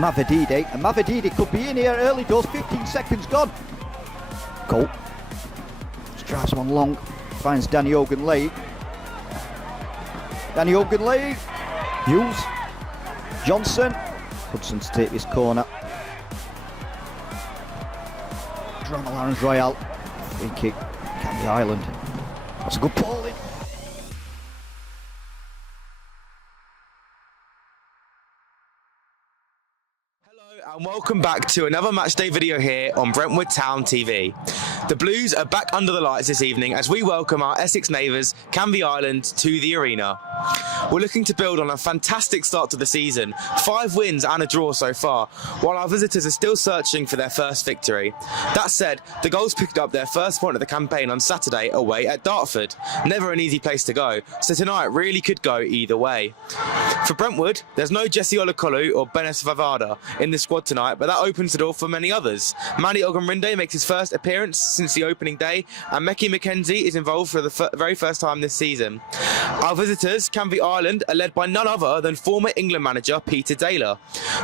Mavididi, and Mavididi could be in here early doors, 15 seconds gone. Goal. Just drives one long, finds Danny Ogunleye. Danny Ogunleye, Hughes, Johnson, Hudson to take this corner. Drama Lawrence Royale, free kick, Canvey Island. That's a good ball in. And welcome back to another matchday video here on Brentwood Town TV. The Blues are back under the lights this evening as we welcome our Essex neighbours, Canvey Island, to the arena. We're looking to build on a fantastic start to the season, 5 wins and a draw so far, while our visitors are still searching for their first victory. That said, the Goals picked up their first point of the campaign on Saturday away at Dartford. Never an easy place to go, so tonight really could go either way. For Brentwood, there's no Jesse Olukolu or Benes Vavada in the squad tonight, but that opens the door for many others. Manny Ogunrinde makes his first appearance since the opening day, and Meki McKenzie is involved for the very first time this season. Our visitors, Canvey Island, are led by none other than former England manager Peter Taylor.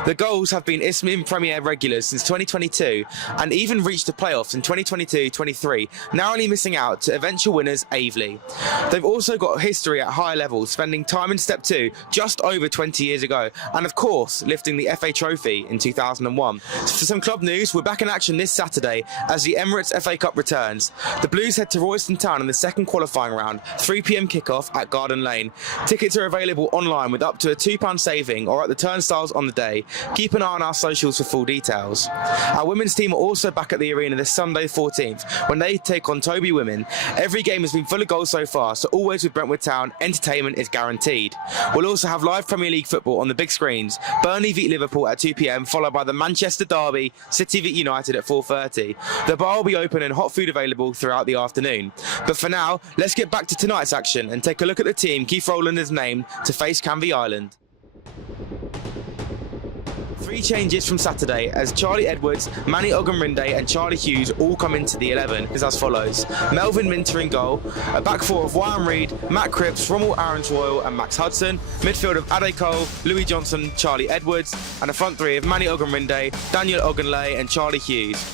The Goals have been Isthmian Premier regulars since 2022 and even reached the playoffs in 2022-23, narrowly missing out to eventual winners Aveley. They've also got history at high levels, spending time in Step 2 just over 20 years ago, and of course lifting the FA Trophy in 2001. For some club news, we're back in action this Saturday as the Emirates FA Cup returns. The Blues head to Royston Town in the second qualifying round, 3 p.m. kickoff at Garden Lane. Tickets are available online with up to a £2 saving or at the turnstiles on the day. Keep an eye on our socials for full details. Our women's team are also back at the arena this Sunday 14th when they take on Toby Women. Every game has been full of goals so far, so always with Brentwood Town, entertainment is guaranteed. We'll also have live Premier League football on the big screens. Burnley v Liverpool at 2 p.m, followed by the Manchester Derby, City v United at 4:30. The bar will be open and hot food available throughout the afternoon. But for now, let's get back to tonight's action and take a look at the team Keith Rowland has named to face Canvey Island. 3 changes from Saturday as Charlie Edwards, Manny Ogunrinde and Charlie Hughes all come into the 11 is as follows. Melvin Minter in goal, a back 4 of Wyan Reid, Matt Cripps, Rommel Arons-Royal and Max Hudson, midfield of Ade Cole, Louis Johnson, Charlie Edwards, and a front 3 of Manny Ogunrinde, Daniel Ogunleye and Charlie Hughes.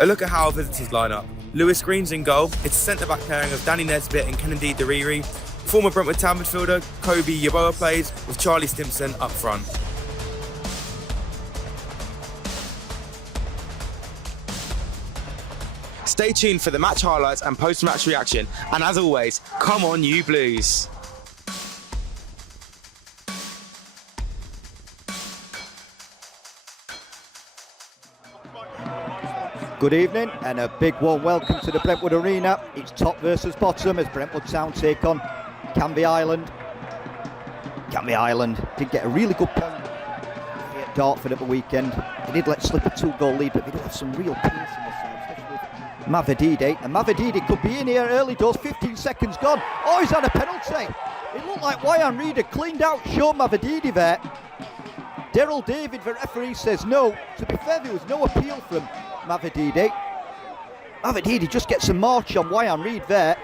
A look at how our visitors line up. Lewis Green's in goal. It's a centre-back pairing of Danny Nesbitt and Kennedy Dariri. Former Brentwood Town midfielder Kobe Yaboa plays with Charlie Stimson up front. Stay tuned for the match highlights and post-match reaction. And as always, come on you Blues! Good evening and a big warm welcome to the Brentwood Arena. It's top versus bottom as Brentwood Town take on Canvey Island. Canvey Island did get a really good point here at Dartford at the weekend. They did let slip a 2-goal lead, but they do have some real pace in the side, especially with Mavididi. And Mavididi could be in here early doors, 15 seconds gone. Oh, he's had a penalty. It looked like Wyan Reid had cleaned out Sean Mavididi there. Daryl David, the referee, says no. To be fair, there was no appeal from Mavididi. Mavididi just gets a march on Wyan Reid there.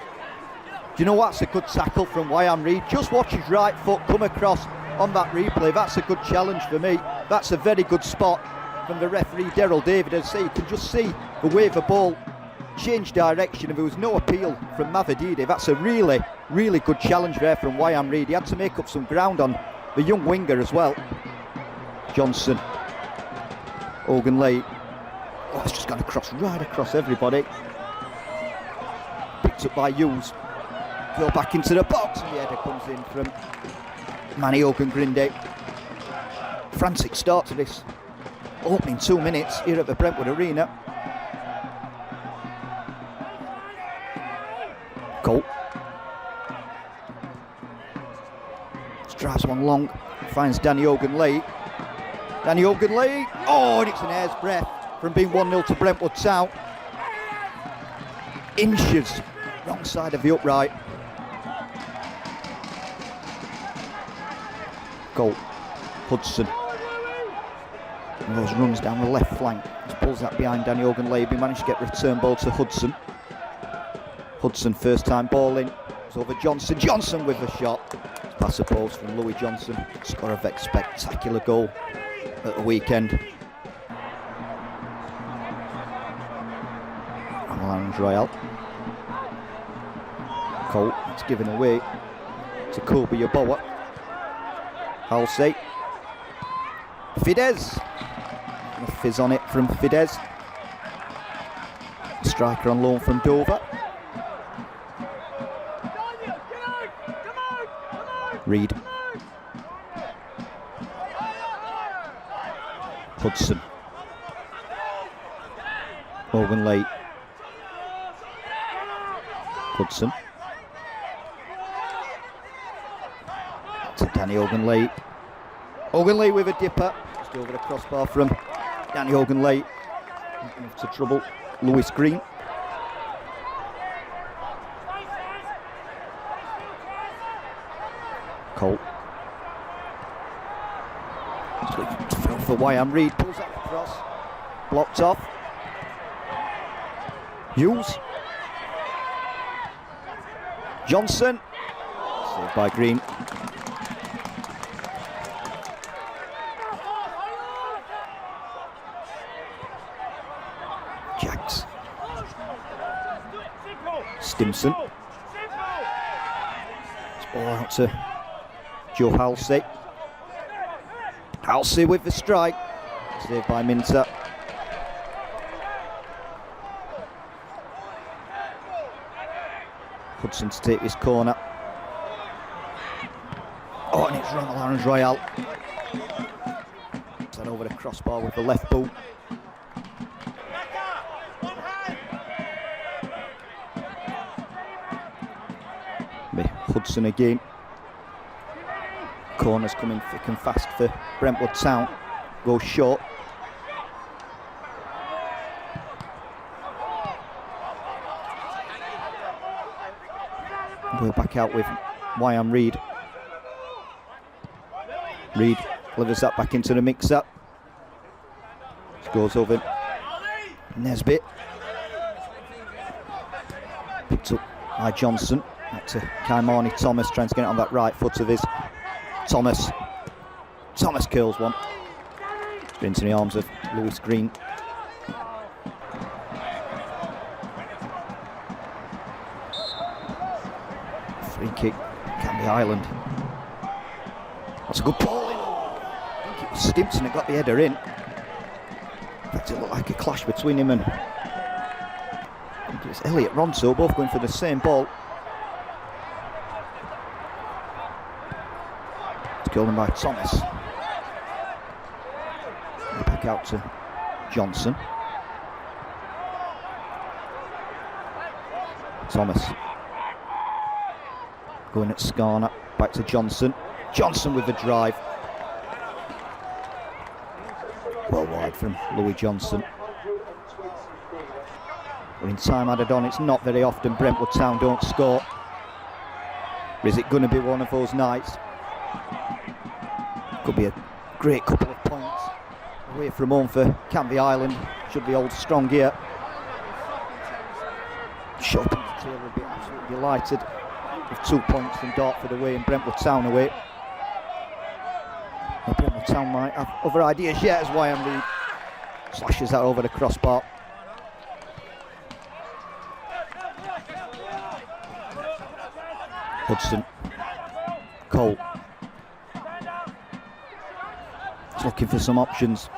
Do you know what's a good tackle from Wyan Reid? Just watch his right foot come across on that replay. That's a good challenge for me. That's a very good spot from the referee, Daryl David. As I say, you can just see the way the ball changed direction and there was no appeal from Mavididi. That's a really, really good challenge there from Wyan Reid. He had to make up some ground on the young winger as well. Johnson, Ogunleye. Oh, it's just gone right across everybody. Picked up by Hughes. Go back into the box and the header comes in from Manny Ogunrinde. Frantic start to this opening 2 minutes here at the Brentwood Arena. Goal. Just drives one long, finds Danny Ogunleye. Danny Ogunleye. Oh, and it's an hair's breadth from being 1-0 to Brentwood Town. Inches wrong side of the upright. Goal. Hudson. And those runs down the left flank. Just pulls that behind Danny Ogunleye. We managed to get return ball to Hudson. Hudson first time ball in. It's over Johnson. Johnson with the shot. I suppose, from Louis Johnson. Scorer of a spectacular goal at the weekend. Island Royal. Colt, it's given away to Kobe Yaboa. Halsey. Fidesz. A fizz on it from Fidesz. Striker on loan from Dover. Reed. Hudson. Morgan Late. Hudson. To Danny Ogunlate. Ogunlate with a dipper. Just over the crossbar from Danny Ogunlate. To trouble Lewis Green. Colt. For Wyam Reed. Pulls that across. Blocked off. Hughes. Johnson. Saved by Green. Jacks. Stimson. It's ball out to Joe Halsey. Halsey with the strike. Saved by Minter. Hudson to take this corner. Oh, and it's Ronald Royal. That over the crossbar with the left boot. Hudson again. Corners coming thick and fast for Brentwood Town. Goes short. Go back out with Wyam Reed. Reed delivers that back into the mix-up. Goes over Nesbitt. Picked up by Johnson. Back to Kaimani Thomas, trying to get it on that right foot of his. Thomas curls one. Into the arms of Lewis Green. Free kick, Canvey Island. That's a good ball in. I think it was Stimson that got the header in. In fact, it looked like a clash between him and I think it was Elliot Ronso, both going for the same ball. It's golden by Thomas. Back out to Johnson. Thomas. Going at Skarner, back to Johnson. Johnson with the drive. Well wide from Louis Johnson. We're in time added on. It's not very often Brentwood Town don't score. Or is it going to be one of those nights? Could be a great couple of points away from home for Canvey Island. Should be old strong here. Shopping Taylor will be absolutely delighted with 2 points from Dartford away and Brentwood Town away. Well, Brentwood Town might have other ideas yet as Wyam Reed slashes that over the crossbar. Hudson. Cole. He's looking for some options.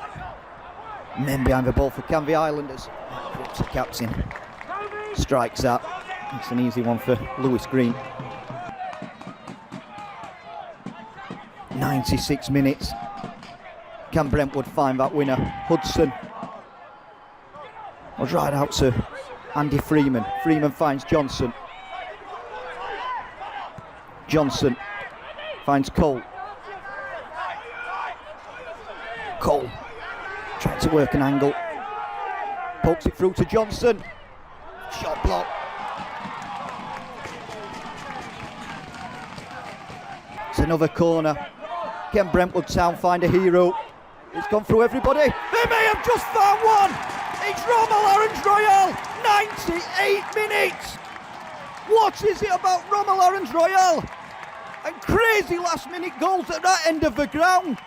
Men behind the ball for Canvey Islanders. The captain strikes out. It's an easy one for Lewis Green. 96 minutes. Can Brentwood find that winner? Hudson was right out to Andy Freeman. Freeman finds Johnson. Johnson finds Cole. Cole trying to work an angle. Pokes it through to Johnson. Shot block. It's another corner. Can Brentwood Town find a hero? It's gone through everybody. They may have just found one. It's Rommel Orange Royal. 98 minutes. What is it about Rommel Orange Royal? And crazy last-minute goals at that end of the ground.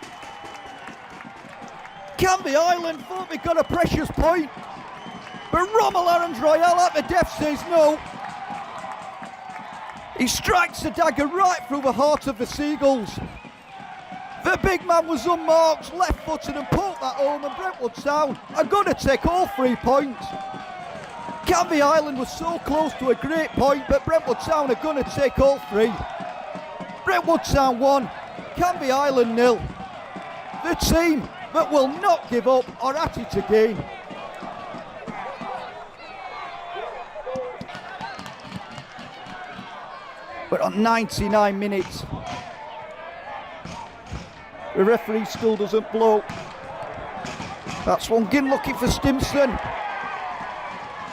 Canvey Island thought they got a precious point, but Rommel Aaron's Royale at the death says no. He strikes the dagger right through the heart of the Seagulls. The big man was unmarked, left-footed and pulled that home, and Brentwood Town are going to take all 3 points. Canvey Island was so close to a great point, but Brentwood Town are going to take all 3. Brentwood Town 1, Canvey Island 0. The team that will not give up are at it again. But on 99 minutes, the referee still doesn't blow. That's one Gunn looking for Stimson.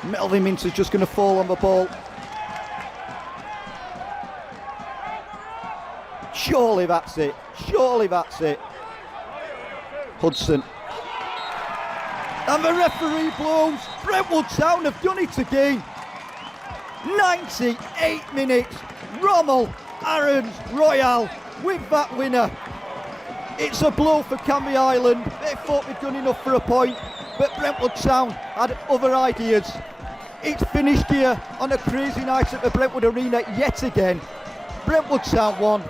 Melvin Minter's just going to fall on the ball. Surely that's it. Surely that's it. Hudson. And the referee blows. Brentwood Town have done it again. 98 minutes. Rommel Aaron's Royale with that winner. It's a blow for Canvey Island. They thought they'd done enough for a point, but Brentwood Town had other ideas. It's finished here on a crazy night at the Brentwood Arena yet again. Brentwood Town 1,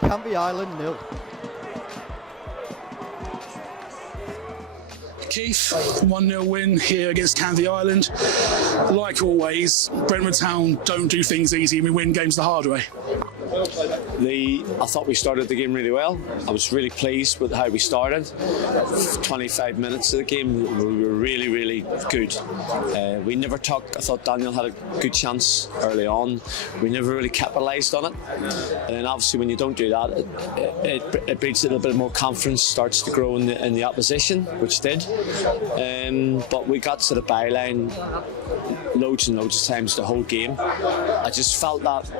Canvey Island 0. Keith, 1-0 win here against Canvey Island. Like always, Brentwood Town don't do things easy and we win games the hard way. I thought we started the game really well. I was really pleased with how we started. 25 minutes of the game, we were really, really good. We never took, I thought Daniel had a good chance early on. We never really capitalised on it. And then obviously when you don't do that, it breeds a little bit more confidence, starts to grow in the opposition, which did. But we got to the byline loads and loads of times the whole game. I just felt that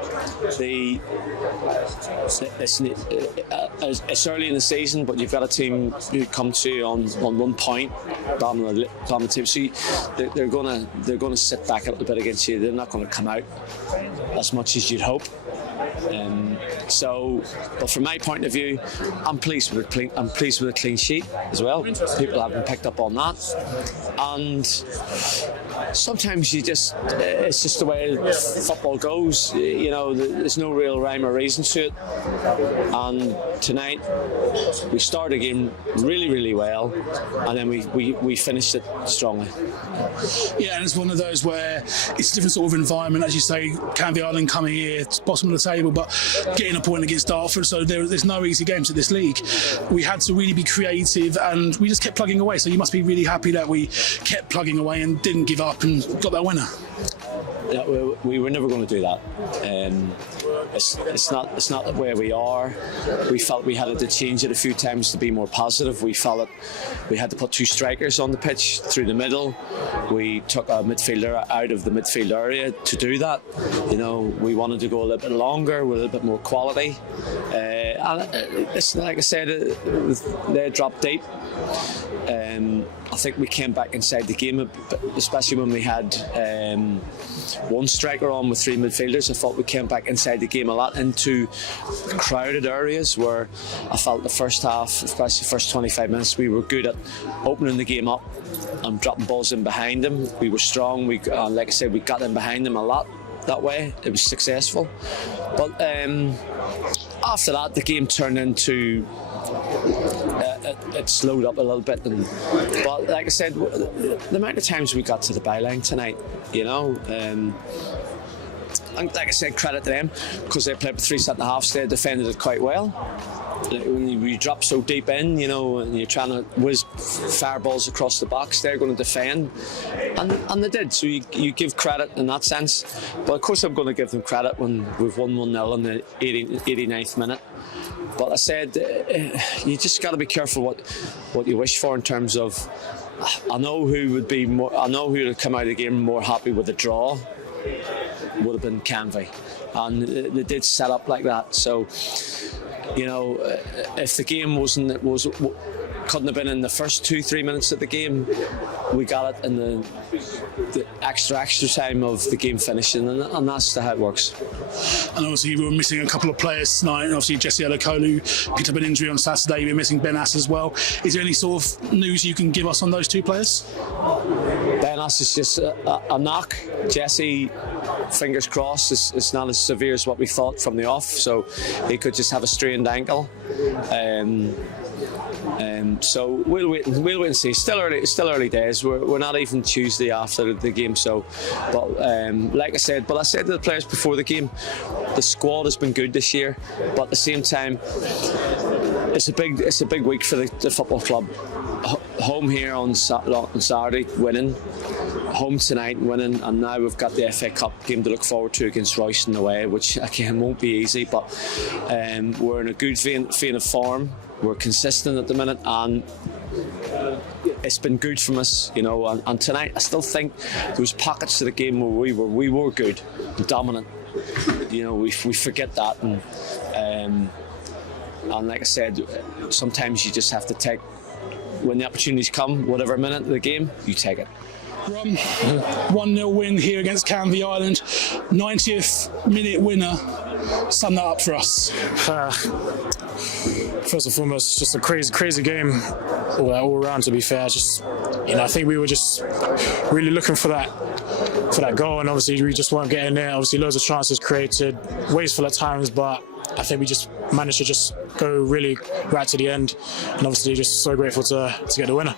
it's early in the season, but you've got a team who come to you on 1 point, dominant team. So they're gonna sit back a little bit against you. They're not going to come out as much as you'd hope. But from my point of view, I'm pleased with a clean sheet as well. People haven't picked up on that, and sometimes it's just the way football goes. You know, there's no real rhyme or reason to it. And tonight we started the game really, really well, and then we finished it strongly. Yeah, and it's one of those where it's a different sort of environment, as you say. Canvey Island coming here, it's bottom of the table, but getting a point against Dartford, so there's no easy games at this league. We had to really be creative, and we just kept plugging away. So you must be really happy that we kept plugging away and didn't give up and got that winner. Yeah, we were never going to do that. It's not where we are. We felt we had to change it a few times to be more positive. We felt that we had to put 2 strikers on the pitch through the middle. We took a midfielder out of the midfield area to do that. You know, we wanted to go a little bit longer with a little bit more quality. And it's like I said, they dropped deep. I think we came back inside the game, especially when we had 1 striker on with 3 midfielders. I thought we came back inside the game a lot into crowded areas where I felt the first half, especially the first 25 minutes, we were good at opening the game up and dropping balls in behind them. We were strong. Like I said, we got in behind them a lot that way. It was successful. But after that, the game turned into it slowed up a little bit, but like I said, the amount of times we got to the byline tonight, you know, and like I said, credit to them because they played with 3 centre halves. They defended it quite well. When you drop so deep in, you know, and you're trying to whiz fireballs across the box, they're going to defend, and they did. So you give credit in that sense. But of course, I'm going to give them credit when we've won 1-0 in the 89th minute. But I said, you just got to be careful what you wish for in terms of. I know who would come out of the game more happy with a draw. Would have been Canvey, and they did set up like that. So, you know, if the game couldn't have been in the first 2-3 minutes of the game. We got it in the extra time of the game finishing, and that's how it works. And obviously we were missing a couple of players tonight. And obviously Jesse Alokolu picked up an injury on Saturday. We're missing Ben Ass as well. Is there any sort of news you can give us on those two players? Ben Ass is just a knock. Jesse, fingers crossed, it's not as severe as what we thought from the off, so he could just have a strained ankle. So we'll wait and see. Still early days. We're not even Tuesday after the game. So, but like I said to the players before the game, the squad has been good this year. But at the same time, it's a big week for the football club. Home here on Saturday, winning. Home tonight, winning, and now we've got the FA Cup game to look forward to against Royston away, which again won't be easy. But we're in a good vein of form. We're consistent at the minute, and it's been good from us, you know. And tonight, I still think there was pockets of the game where we were good, dominant. You know, we forget that, and like I said, sometimes you just have to take, when the opportunities come, whatever minute of the game, you take it. 1-0 win here against Canvey Island. 90th minute winner. Sum that up for us. First and foremost, just a crazy game all around, to be fair. Just, you know, I think we were just really looking for that goal, and obviously we just weren't getting there. Obviously loads of chances created, wasteful at times, but I think we just managed to just go really right to the end, and obviously just so grateful to get the winner.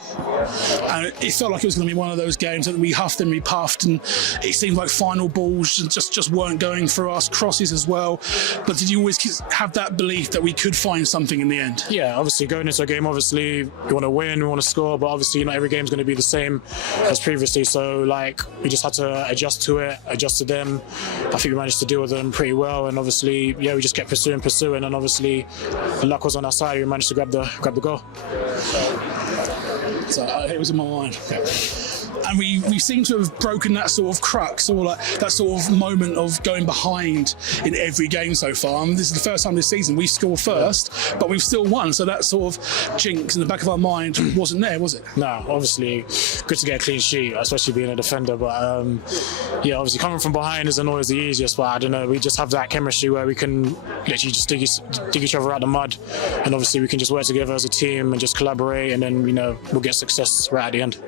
And it felt like it was going to be one of those games that we huffed and we puffed, and it seemed like final balls just weren't going for us, crosses as well. But did you always have that belief that we could find something in the end? Yeah, obviously going into a game, obviously we want to win, we want to score, but obviously not every game's going to be the same as previously. So like we just had to adjust to it, adjust to them. I think we managed to deal with them pretty well, and obviously we just kept pursuing, and obviously the luck was on our side. We managed to grab the goal. So it was in my mind. And we seem to have broken that sort of crux, or like that sort of moment of going behind in every game so far. And this is the first time this season we've scored first, but we've still won. So that sort of jinx in the back of our mind wasn't there, was it? No, obviously good to get a clean sheet, especially being a defender. But obviously coming from behind isn't always the easiest. But I don't know, we just have that chemistry where we can literally just dig each other out the mud, and obviously we can just work together as a team and just collaborate, and then we'll get success right at the end.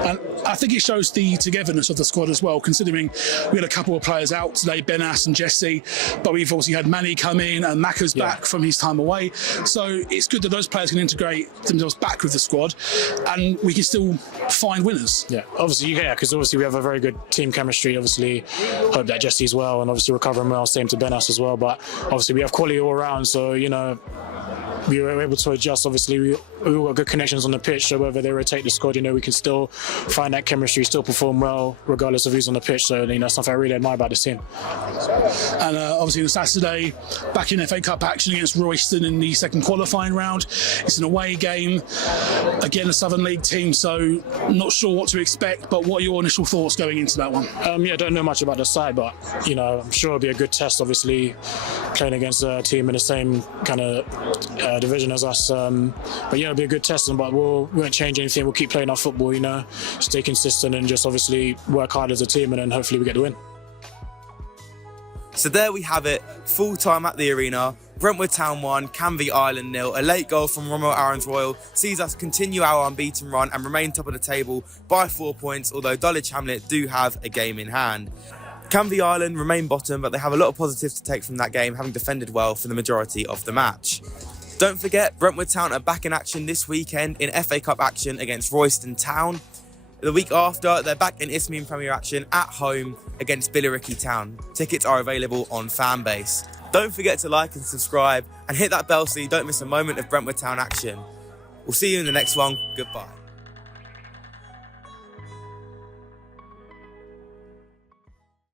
And I think it shows the togetherness of the squad as well, considering we had a couple of players out today, Ben Ass and Jesse, but we've obviously had Manny come in and Macca's back from his time away. So it's good that those players can integrate themselves back with the squad, and we can still find winners. Yeah, obviously, because obviously we have a very good team chemistry. Obviously, hope that Jesse's well, and obviously recovering well, same to Ben Ass as well. But obviously we have quality all around, so we were able to adjust. Obviously, we all got good connections on the pitch, so whether they rotate the squad, we can still find that chemistry, still perform well, regardless of who's on the pitch. So, that's something I really admire about this team. And obviously on Saturday, back in FA Cup action against Royston in the second qualifying round. It's an away game, again a Southern League team, so not sure what to expect, but what are your initial thoughts going into that one? Don't know much about the side, but, I'm sure it'll be a good test, obviously, playing against a team in the same kind of division as us, but it'll be a good test, but we won't change anything. We'll keep playing our football, stay consistent, and just obviously work hard as a team, and then hopefully we get the win. So there we have it, full time at the arena. Brentwood Town 1, Canvey Island 0. A late goal from Romo Aaron's Royal sees us continue our unbeaten run and remain top of the table by 4 points, although Dulwich Hamlet do have a game in hand. Canvey Island remain bottom, but they have a lot of positives to take from that game, having defended well for the majority of the match. Don't forget, Brentwood Town are back in action this weekend in FA Cup action against Royston Town. The week after, they're back in Isthmian Premier action at home against Billericay Town. Tickets are available on Fanbase. Don't forget to like and subscribe and hit that bell so you don't miss a moment of Brentwood Town action. We'll see you in the next one. Goodbye.